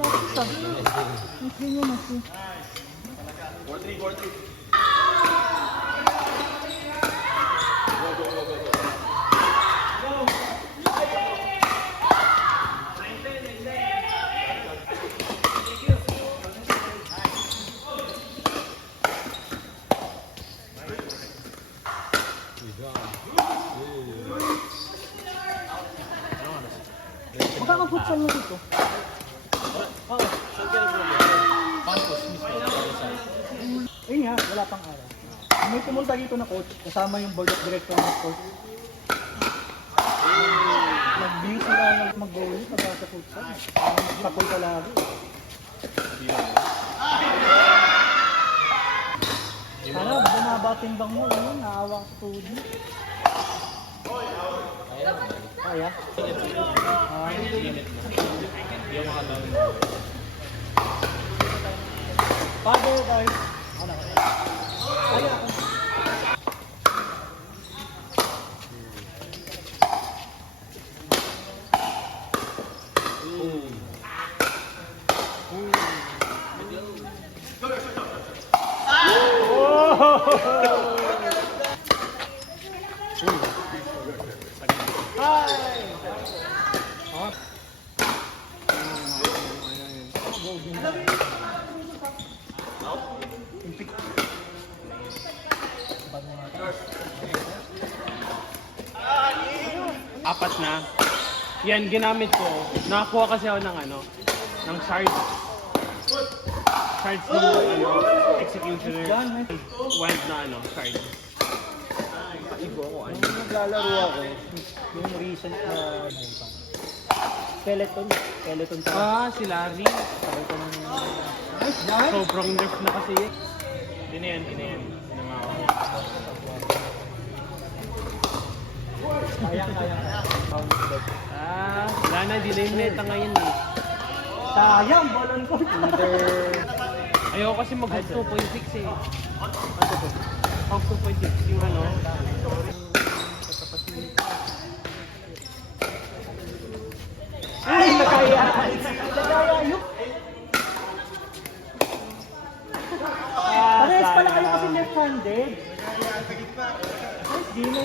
Tapos ah. Mas ganyan mas. 4-3, 4-3. Magkakafutsal mo dito. Ayun nga, wala pang araw. May pumunta dito na coach, kasama yung board of director ng coach. Nag-view sila ng mag-goalie pagka sa futsal. Tapos ka lagi. Sana bumaba timbang mo, yun, naawa sa tudi. Kaya? Father, guys. Ano? Kaya. Apat na. Yan, ginamit ko. Nakakuha kasi ako ng ano, ng shards. Shards ng ano, executioner. Wild na ano, shards. Ibo ako ano. Nung naglalaro ako, yung recent na skeleton pa. Ah, si Larry. Sabi ko ng Sobrang nerf na kasi eh. Hindi na yan. Sinama ako. kaya. Wala na, di na yung meta ngayon eh. Sayang, balon ko. Ayoko kasi mag 2.6 eh. Pang 2.6 yung ano. Ay, nakaya. Yuk. Parehas pala kayo kasi left-handed. Nice, Dino.